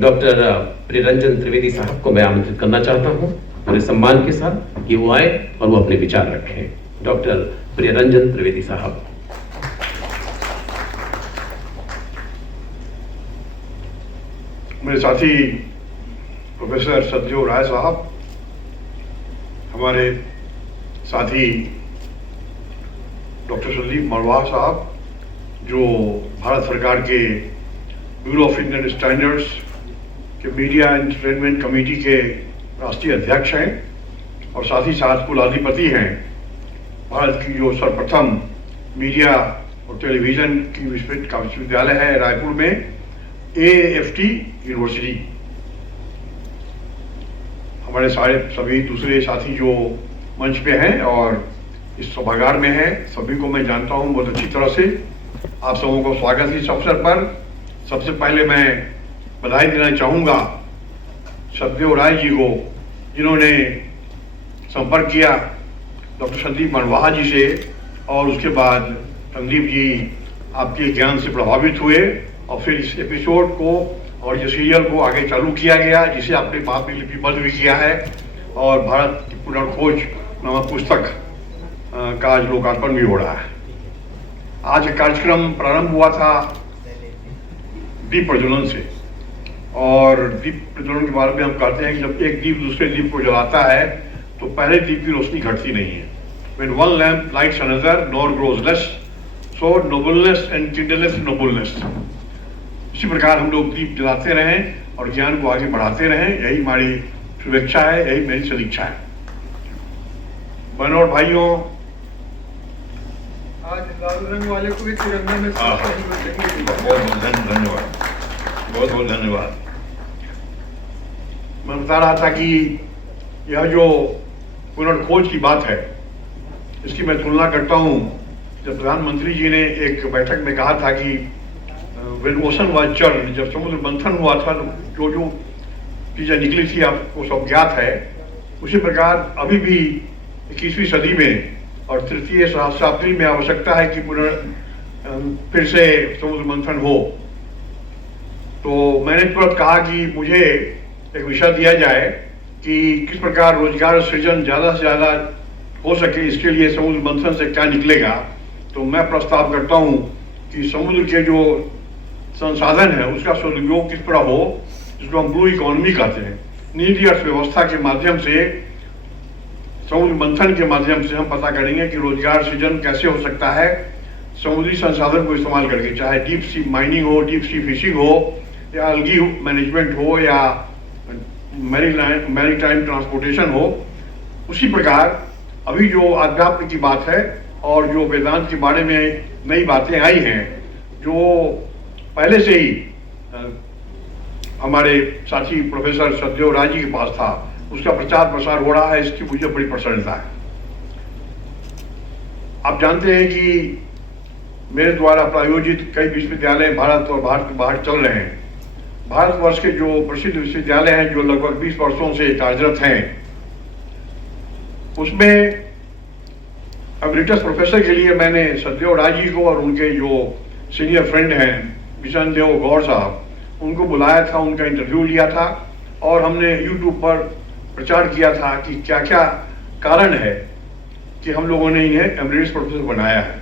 Doctor Priyaranjan Trivedi साहब को मैं आमंत्रित करना चाहता हूं पूरे सम्मान के साथ कि वो आए और वो अपने विचार रखें। डॉक्टर प्रियरंजन त्रिवेदी साहब। मेरे साथी प्रोफेसर सतदेव राय साहब, हमारे साथी डॉक्टर संदीप मरवाहा साहब, जो भारत सरकार के ब्यूरो ऑफ इंडियन स्टैंडर्ड्स के मीडिया एंटरटेनमेंट कमेटी के राष्ट्रीय अध्यक्ष हैं और साथ ही साथ कुलाधिपति हैं भारत की जो सर्वप्रथम मीडिया और टेलीविज़न की विश्वविद्यालय है रायपुर में, AFT यूनिवर्सिटी। हमारे सारे सभी दूसरे साथी जो मंच पे हैं और इस सभागार में हैं, सभी को मैं जानता हूं बहुत अच्छी तरह से। आप सबों को स्वागत इस अवसर पर। सबसे पहले मैं बधाई देना चाहूँगा सतदेव राय जी को, जिन्होंने संपर्क किया डॉक्टर संदीप मरवाहा जी से और उसके बाद संदीप जी आपके ज्ञान से प्रभावित हुए और फिर इस एपिसोड को और ये सीरियल को आगे चालू किया गया, जिसे आपने बाद में लिपिबद्ध भी किया है और भारत की पुनर्खोज नामक पुस्तक का आज लोकार्पण भी हो रहा है। आज कार्यक्रम प्रारंभ हुआ था दीप प्रज्वलन से, और दीप प्रज्वलन के बारे में हम कहते हैं कि जब एक दीप दूसरे दीप को जलाता है तो पहले दीप की रोशनी घटती नहीं है। When one lamp lights another, nor grows less, so nobleness and kindleth nobleness। इसी प्रकार हम लोग दीप जलाते रहें और ज्ञान को आगे बढ़ाते रहें, यही हमारी शुभेच्छा है, यही मेरी सदिच्छा है। बहनों और भाइयों, आज लाल रंग वाले को भी तिरंगा में धन्यवाद, बहुत बहुत धन्यवाद। मैं बता रहा था कि यह जो पुनर्खोज की बात है, इसकी मैं तुलना करता हूँ जब प्रधानमंत्री जी ने एक बैठक में कहा था कि when ocean was churned, जब समुद्र मंथन हुआ था जो जो चीज़ें निकली थी आपको सब ज्ञात है। उसी प्रकार अभी भी 21वीं सदी में और तृतीय सहस्राब्दी में आवश्यकता है कि फिर से समुद्र मंथन हो। तो मैंने तुरंत कहा कि मुझे एक विषय दिया जाए कि किस प्रकार रोजगार सृजन ज़्यादा से ज़्यादा हो सके, इसके लिए समुद्र मंथन से क्या निकलेगा। तो मैं प्रस्ताव करता हूँ कि समुद्र के जो संसाधन है उसका सदुपयोग किस तरह हो, जिसको हम ब्लू इकोनॉमी कहते हैं। नीति अर्थव्यवस्था के माध्यम से, समुद्र मंथन के माध्यम से हम पता करेंगे कि रोजगार सृजन कैसे हो सकता है समुद्री संसाधन को इस्तेमाल करके, चाहे डीप सी माइनिंग हो, डीप सी फिशिंग हो, या अलगी मैनेजमेंट हो, या मैरीटाइम ट्रांसपोर्टेशन हो। उसी प्रकार अभी जो आध्यात्म की बात है और जो वेदांत के बारे में नई बातें आई हैं, जो पहले से ही हमारे साथी प्रोफेसर सतदेव राय जी के पास था, उसका प्रचार प्रसार हो रहा है, इसकी मुझे बड़ी प्रसन्नता है। आप जानते हैं कि मेरे द्वारा प्रायोजित कई विश्वविद्यालय भारत और भारत के बाहर चल रहे हैं। भारतवर्ष के जो प्रसिद्ध विश्वविद्यालय हैं, जो लगभग 20 वर्षों से कार्यरत हैं, उसमें एमरिटस प्रोफेसर के लिए मैंने सतदेव राय जी को और उनके जो सीनियर फ्रेंड हैं बिशन देव गौर साहब, उनको बुलाया था, उनका इंटरव्यू लिया था और हमने YouTube पर प्रचार किया था कि क्या क्या कारण है कि हम लोगों ने इन्हें एमरिटस प्रोफेसर बनाया है।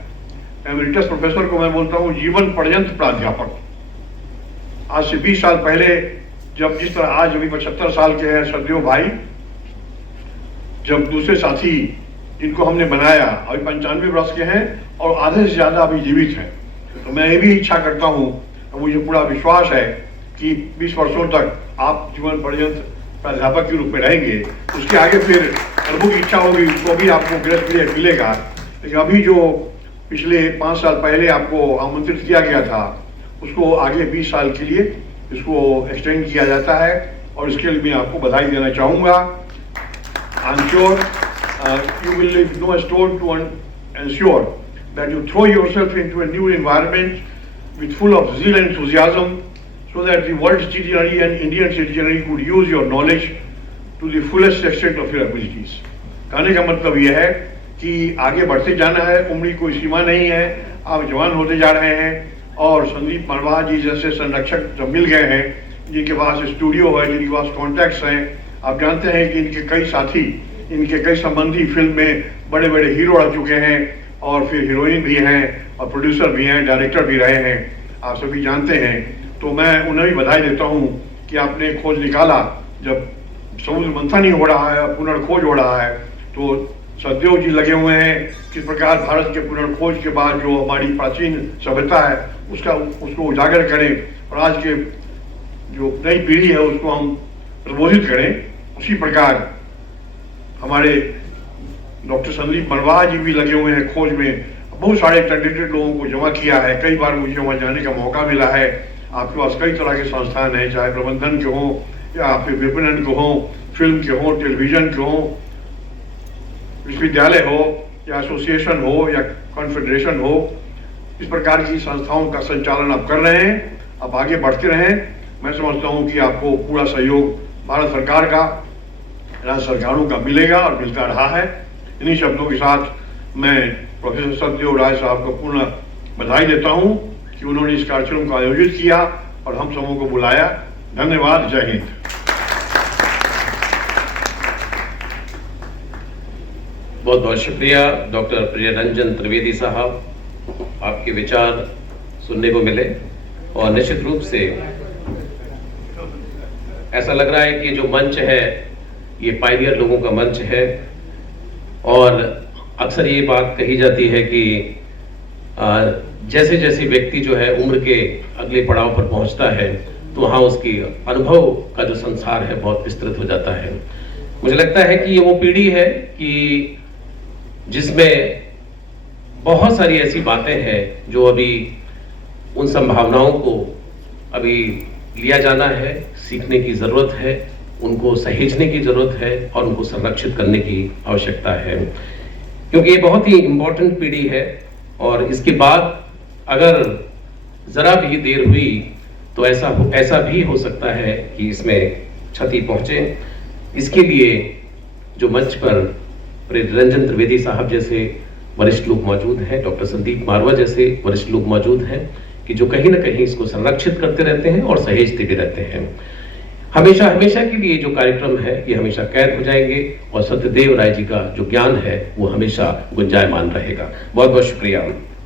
एमरिटस प्रोफेसर को मैं बोलता हूँ जीवन पर्यंत प्राध्यापक। आज से 20 साल पहले, जब जिस तरह आज अभी 75 साल के हैं सतदेव भाई, जब दूसरे साथी जिनको हमने बनाया अभी 95 वर्ष के हैं और आधे से ज़्यादा अभी जीवित हैं, तो मैं ये भी इच्छा करता हूँ, मुझे पूरा विश्वास है कि 20 वर्षों तक आप जीवन पर्यंत प्राध्यापक के रूप में रहेंगे। उसके आगे फिर प्रभु की इच्छा होगी तो भी आपको ग्रेस पीरियड मिलेगा। लेकिन अभी जो पिछले 5 साल पहले आपको आमंत्रित किया गया था, उसको आगे 20 साल के लिए इसको एक्सटेंड किया जाता है और इसके लिए मैं आपको बधाई देना चाहूँगा। I am sure you will leave no stone to ensure that you throw yourself into a new environment with full of zeal and enthusiasm, so that the world's citizenry and Indian citizenry could use your knowledge to the fullest extent of your abilities। कहने का मतलब यह है कि आगे बढ़ते जाना है, उम्र की कोई सीमा नहीं है, आप जवान होते जा रहे हैं और संदीप मरवाहा जी जैसे संरक्षक जब मिल गए हैं जिनके पास स्टूडियो है, जिनके पास कॉन्टैक्ट्स हैं। आप जानते हैं कि इनके कई साथी, इनके कई संबंधी फिल्म में बड़े बड़े हीरो रह चुके हैं और फिर हीरोइन भी हैं और प्रोड्यूसर भी हैं, डायरेक्टर भी रहे हैं, आप सभी जानते हैं। तो मैं उन्हें भी बधाई देता हूँ कि आपने खोज निकाला। जब समुद्र मंथन ही हो रहा है, पुनर्खोज हो रहा है, तो सदैव जी लगे हुए हैं किस प्रकार भारत के पुनर्खोज के बाद जो हमारी प्राचीन सभ्यता है उसको उजागर करें और आज के जो नई पीढ़ी है उसको हम प्रबोधित करें। उसी प्रकार हमारे डॉक्टर संदीप मरवाहा जी भी लगे हुए हैं खोज में। बहुत सारे टैलेंटेड लोगों को जमा किया है, कई बार मुझे वहाँ जाने का मौका मिला है। आपके पास कई तरह के संस्थान हैं, चाहे प्रबंधन के हों या फिर विपणन के हों, फिल्म के हों, टेलीविजन के हों, विश्वविद्यालय हो या एसोसिएशन हो या कॉन्फेडरेशन हो। इस प्रकार की संस्थाओं का संचालन आप कर रहे हैं, आप आगे बढ़ते रहें। मैं समझता हूं कि आपको पूरा सहयोग भारत सरकार का, राज्य सरकारों का मिलेगा और मिलता रहा है। इन्हीं शब्दों के साथ मैं प्रोफेसर सत्यदेव राय साहब को पूर्ण बधाई देता हूं कि उन्होंने इस कार्यक्रम को आयोजित किया और हम सबों को बुलाया। धन्यवाद। जय हिंद। बहुत बहुत शुक्रिया डॉक्टर प्रियरंजन त्रिवेदी साहब, आपके विचार सुनने को मिले और निश्चित रूप से ऐसा लग रहा है कि जो मंच है ये पायनियर लोगों का मंच है। और अक्सर ये बात कही जाती है कि जैसे जैसे व्यक्ति जो है उम्र के अगले पड़ाव पर पहुंचता है तो वहाँ उसकी अनुभव का जो संसार है बहुत विस्तृत हो जाता है। मुझे लगता है कि ये वो पीढ़ी है कि जिसमें बहुत सारी ऐसी बातें हैं जो अभी उन संभावनाओं को अभी लिया जाना है, सीखने की ज़रूरत है, उनको सहेजने की ज़रूरत है और उनको संरक्षित करने की आवश्यकता है, क्योंकि ये बहुत ही इम्पोर्टेंट पीढ़ी है। और इसके बाद अगर ज़रा भी देर हुई तो ऐसा भी हो सकता है कि इसमें क्षति पहुँचे। इसके लिए जो मंच पर प्रियरंजन त्रिवेदी साहब जैसे वरिष्ठ लोग मौजूद हैं, डॉक्टर संदीप मारवा जैसे वरिष्ठ लोग मौजूद हैं कि जो कहीं ना कहीं इसको संरक्षित करते रहते हैं और सहेजते भी रहते हैं। हमेशा हमेशा के लिए जो कार्यक्रम है ये हमेशा कैद हो जाएंगे और सत्यदेव राय जी का जो ज्ञान है वो हमेशा गुंजायमान रहेगा। बहुत बहुत शुक्रिया।